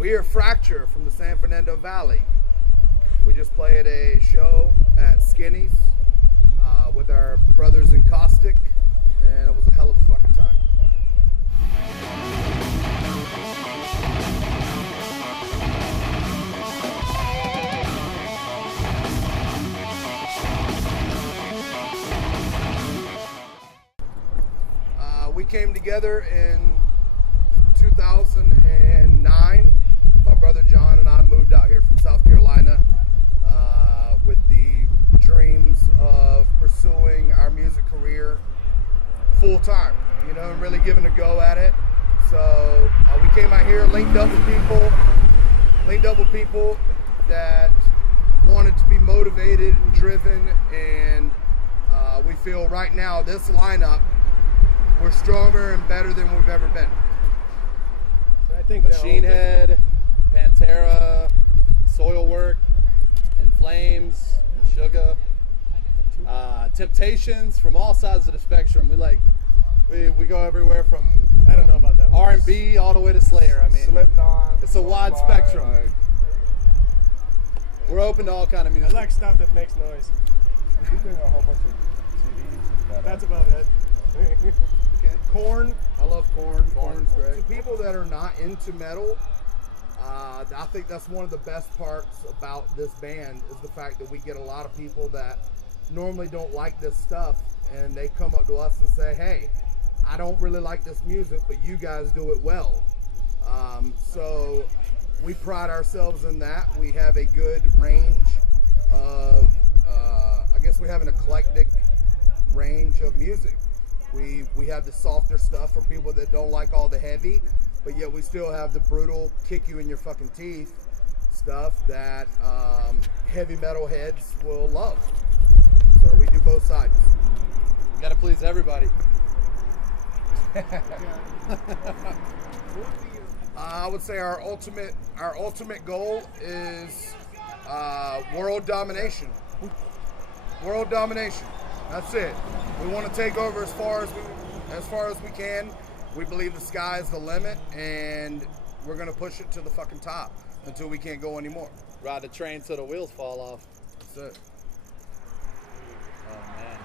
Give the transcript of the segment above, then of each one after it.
We are Fracture from the San Fernando Valley. We just played a show at Skinny's with our brothers in Caustic, and it was a hell of a fucking time. We came together in 2009. My brother John and I moved out here from South Carolina with the dreams of pursuing our music career full time, you know, and really giving a go at it. So we came out here, linked up with people that wanted to be motivated, driven, and we feel right now this lineup, we're stronger and better than we've ever been. I think Machine Head, Pantera, Soilwork, In Flames, and Sugar, Temptations, from all sides of the spectrum. We go everywhere from I don't know about that R&B all the way to Slayer. I mean, Slipknot, it's a wide spectrum. We're open to all kind of music. I like stuff that makes noise. We're doing a whole bunch of CDs. That's about it. Okay. Korn, I love Korn. Korn's great. To people that are not into metal, I think that's one of the best parts about this band is the fact that we get a lot of people that normally don't like this stuff, and they come up to us and say, hey, I don't really like this music, but you guys do it well. So we pride ourselves in that. We have a good range of, I guess we have an eclectic range of music. We have the softer stuff for people that don't like all the heavy, but yet we still have the brutal, kick you in your fucking teeth stuff that heavy metal heads will love. So we do both sides. You gotta please everybody. I would say our ultimate goal is world domination. World domination. That's it. We want to take over as far as we can. We believe the sky is the limit, and we're gonna push it to the fucking top until we can't go anymore. Ride the train till the wheels fall off. That's it. Oh man.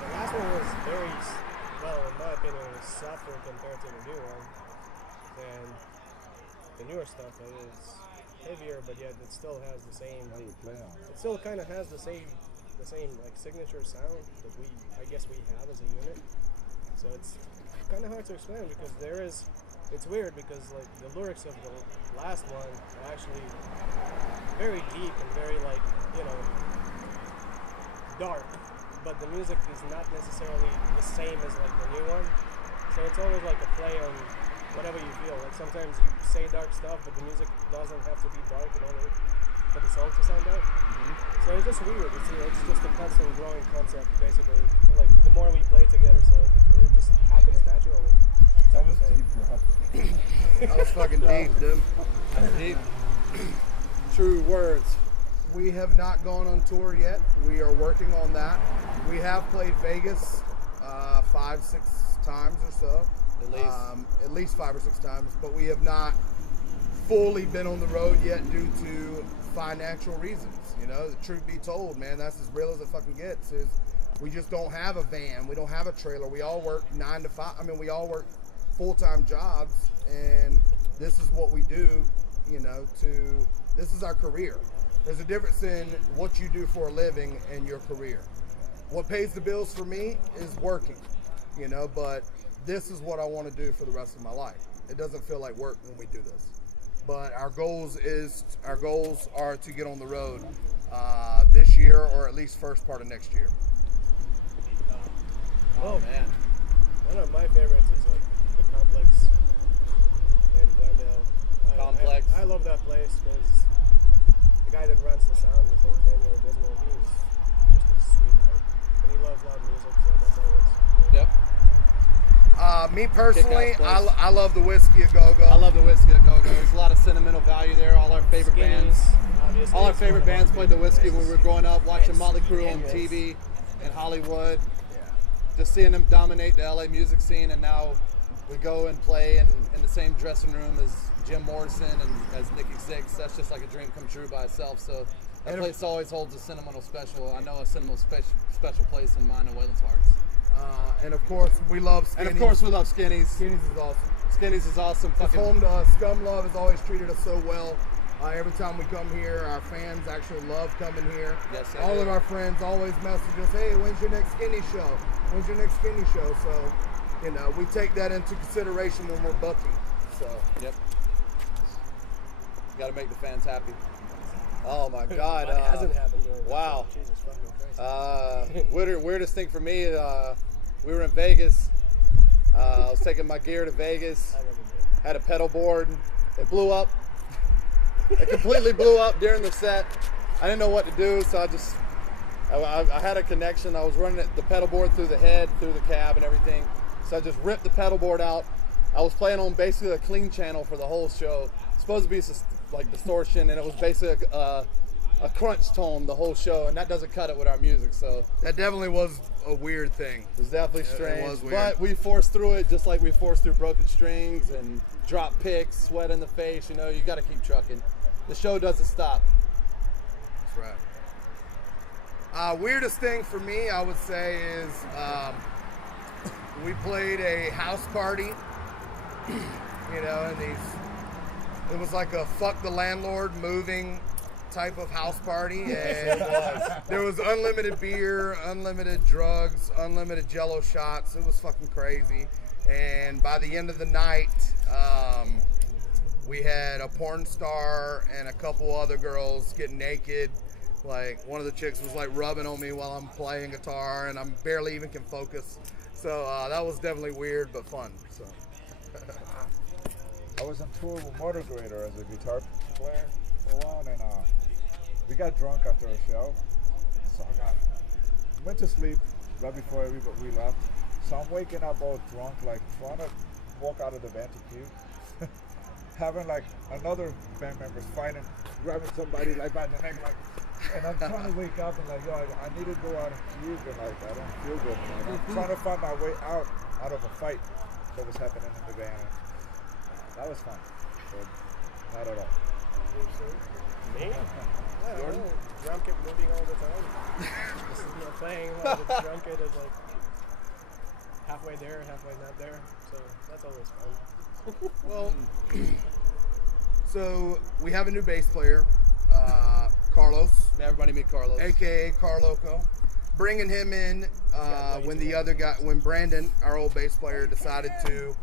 The last one was very, well, in my opinion, it was softer compared to the new one. And the newer stuff is heavier, but yet it still has the same. It still kind of has the same like signature sound that I guess we have as a unit. So it's kind of hard to explain because it's weird because like the lyrics of the last one are actually very deep and very like, you know, dark, but the music is not necessarily the same as like the new one. So it's always like a play on whatever you feel. Like sometimes you say dark stuff, but the music doesn't have to be dark in order for the song to sound dark. Mm-hmm. So it's just weird. It's just a constant growing concept, basically. Like the more we play together, so it just happens naturally. That was deep, bro. That was fucking deep, dude. Deep. True words. We have not gone on tour yet. We are working on that. We have played Vegas 5-6 times or so. At least 5 or 6 times, but we have not fully been on the road yet due to financial reasons. You know, the truth be told, man, that's as real as it fucking gets. Is we just don't have a van, we don't have a trailer. We all work 9 to 5. I mean, we all work full-time jobs, and this is what we do. You know, this is our career. There's a difference in what you do for a living and your career. What pays the bills for me is working, you know, but this is what I want to do for the rest of my life. It doesn't feel like work when we do this. But our goals are to get on the road this year, or at least first part of next year. Oh man. One of my favorites is like the Complex in Glendale. Complex. I love that place because the guy that runs the sound, his name's Daniel Dismal, he's just a sweetheart. And he loves loud music, so that's always great. Yep. Me personally, I love the Whiskey A Go-Go. I love the Whiskey A Go-Go. There's a lot of sentimental value there. All our favorite bands. Obviously. All our favorite bands played the Whiskey when we were growing up, watching Motley Crue on TV in Hollywood. Just seeing them dominate the LA music scene, and now we go and play in the same dressing room as Jim Morrison and as Nikki Sixx, that's just like a dream come true by itself. So that place always holds a sentimental special. I know a sentimental special place in mine and Waylon's hearts. And of course, we love Skinny's. And of course, we love Skinny's. Skinny's is awesome. Skinny's is awesome. It's home to us. Scum Love has always treated us so well. Every time we come here, our fans actually love coming here. Yes, all of our friends always message us, hey, when's your next Skinny show? When's your next Skinny show? So, you know, we take that into consideration when we're booking. So. Yep. Got to make the fans happy. Oh my God! It hasn't happened during wow. Jesus fucking Christ. Weirdest thing for me, we were in Vegas. I was taking my gear to Vegas. Had a pedal board. It blew up. It completely blew up during the set. I didn't know what to do, so I had a connection. I was running the pedal board through the head, through the cab, and everything. So I just ripped the pedal board out. I was playing on basically a clean channel for the whole show. Supposed to be like distortion, and it was basically a crunch tone the whole show, and that doesn't cut it with our music. So that definitely was a weird thing. It was definitely strange. It was weird. But we forced through it, just like we forced through broken strings and drop picks, sweat in the face. You know, you got to keep trucking. The show doesn't stop. That's right. Weirdest thing for me, I would say, is we played a house party. You know, and it was like a fuck the landlord moving type of house party, and there was unlimited beer, unlimited drugs, unlimited Jello shots. It was fucking crazy. And by the end of the night, we had a porn star and a couple other girls getting naked. Like, one of the chicks was like rubbing on me while I'm playing guitar, and I'm barely even can focus. So that was definitely weird but fun. So. I was on tour with Motor Grader as a guitar player for a while, and we got drunk after a show. So I went to sleep right before we left. So I'm waking up all drunk, like trying to walk out of the band to puke. Having like another band members fighting, grabbing somebody like by the neck, like, and I'm trying to wake up and like, yo, I need to go out and puke, and like I don't feel good. Like, I'm trying to find my way out of a fight that was happening in the band. That was fun. But not at all. Me? I don't know. Drunk and moving all the time. Just, you know, playing while the drunk kid is like halfway there, halfway not there. So that's always fun. Well, so we have a new bass player, Carlos. Everybody meet Carlos, aka Carloco. Bringing him in when Brandon, our old bass player, decided to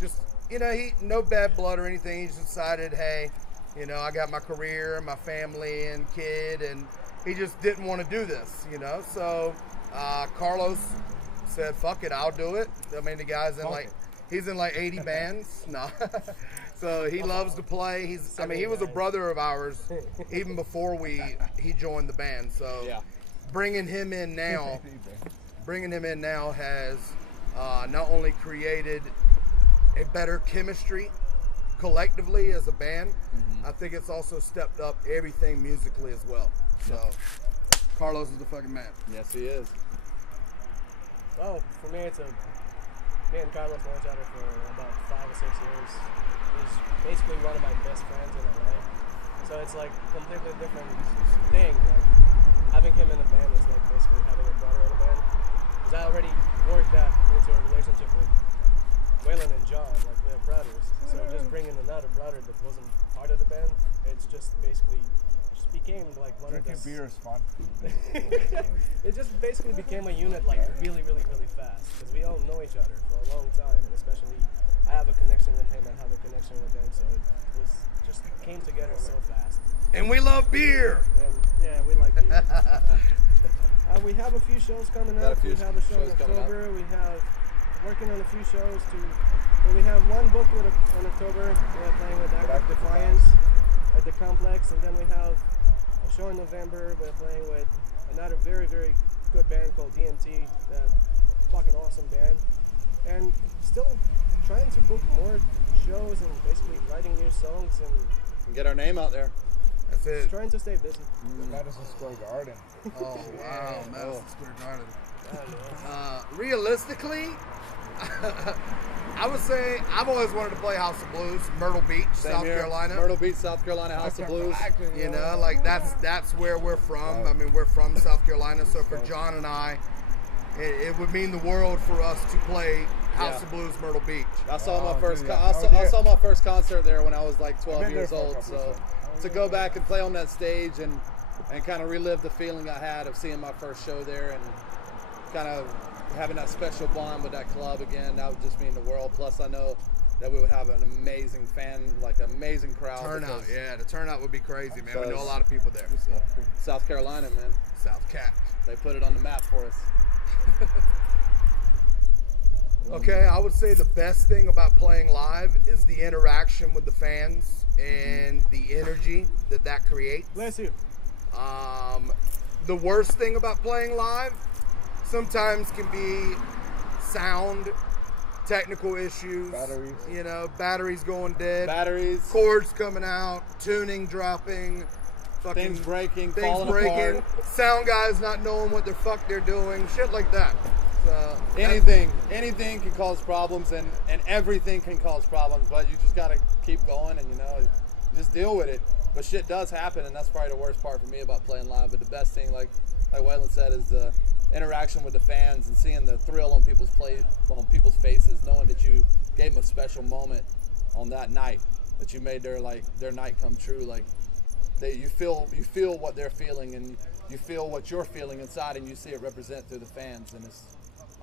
just, you know, no bad blood or anything. He just decided, hey, you know, I got my career, my family and kid, and he just didn't want to do this, you know. So Carlos said, fuck it, I'll do it. I mean, the guy's in he's in like 80 bands. No. So he loves to play. He was a brother of ours even before he joined the band. So yeah. Bringing him in now has not only created a better chemistry collectively as a band, I think it's also stepped up everything musically as well. So Carlos is the fucking man. Yes, he is. Well, for me, me and Carlos know each other for about 5 or 6 years. He's basically one of my best friends in LA. So it's like a completely different thing. Like, having him in the band is like basically having a brother in the band. Because I already worked that into a relationship with Waylon and John, like we have brothers. So just bringing another brother that wasn't part of the band, it's just basically became like one Drinking of the... beer is fun. It just basically became a unit like really, really, really fast. Because we all know each other for a long time, and especially I have a connection with him and have a connection with them, so it was just came together so fast. And we love beer. And yeah, we like beer. We have a few shows coming up. We have a show in October. We have working on a few shows too. Well, we have one booked in October. We're playing with Active Defiance at the Complex, and then we have a show in November. We're playing with another very, very good band called DMT. Fucking awesome band, and still trying to book more shows and basically writing new songs and get our name out there. That's it. Trying to stay busy. Madison Square Garden. Oh wow, Madison Square Garden. Yeah. Realistically, I would say I've always wanted to play House of Blues, Myrtle Beach, Same South here. Carolina. Myrtle Beach, South Carolina, House of Blues. You know, like that's where we're from. I mean, we're from South Carolina, so for John and I, it would mean the world for us to play House of Blues, Myrtle Beach. I saw my first. dude, I saw my first concert there when I was like 12 been there years for a old. couple So times. to go back and play on that stage and kind of relive the feeling I had of seeing my first show there and kind of having that special bond with that club again, that would just mean the world. Plus, I know that we would have an amazing amazing crowd. Turnout, because yeah, the turnout would be crazy, man. We know a Because- lot of people there. So. South Carolina, man, South Cat. they put it on the map for us. Okay, I would say the best thing about playing live is the interaction with the fans and the energy that creates. Bless you. The worst thing about playing live sometimes can be sound, technical issues. Batteries. You know, batteries going dead. Batteries, Chords coming out, tuning dropping, fucking things breaking, things falling breaking, apart. sound guys not knowing what the fuck they're doing, shit like that. So, Anything can cause problems, and everything can cause problems. But you just gotta keep going, and just deal with it. But shit does happen, and that's probably the worst part for me about playing live. But the best thing, like Waylon said, is the interaction with the fans and seeing the thrill on people's faces, knowing that you gave them a special moment on that night, that you made their night come true. Like you feel what they're feeling, and you feel what you're feeling inside, and you see it represent through the fans, and it's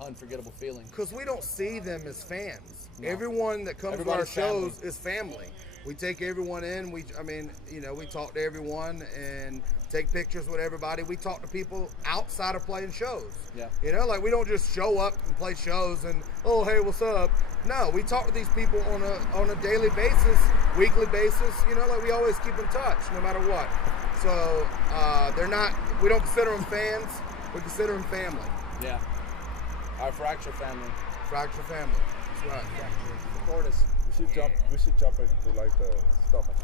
unforgettable feeling. because we don't see them as fans. No. Everyone that comes Everybody's to our shows is family. We take everyone in. We talk to everyone and take pictures with everybody. We talk to people outside of playing shows. Yeah. You know, like we don't just show up and play shows and, oh, hey, what's up? No, we talk to these people on a daily basis, weekly basis. You know, like we always keep in touch no matter what. So we don't consider them fans. We consider them family. Yeah. Our Fracture family. Fracture family. That's right. Support us. We should jump into like the stuff on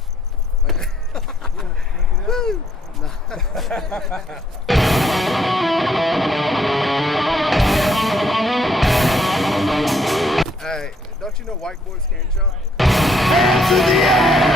Hey, don't you know white boys can't jump? Hands in the air!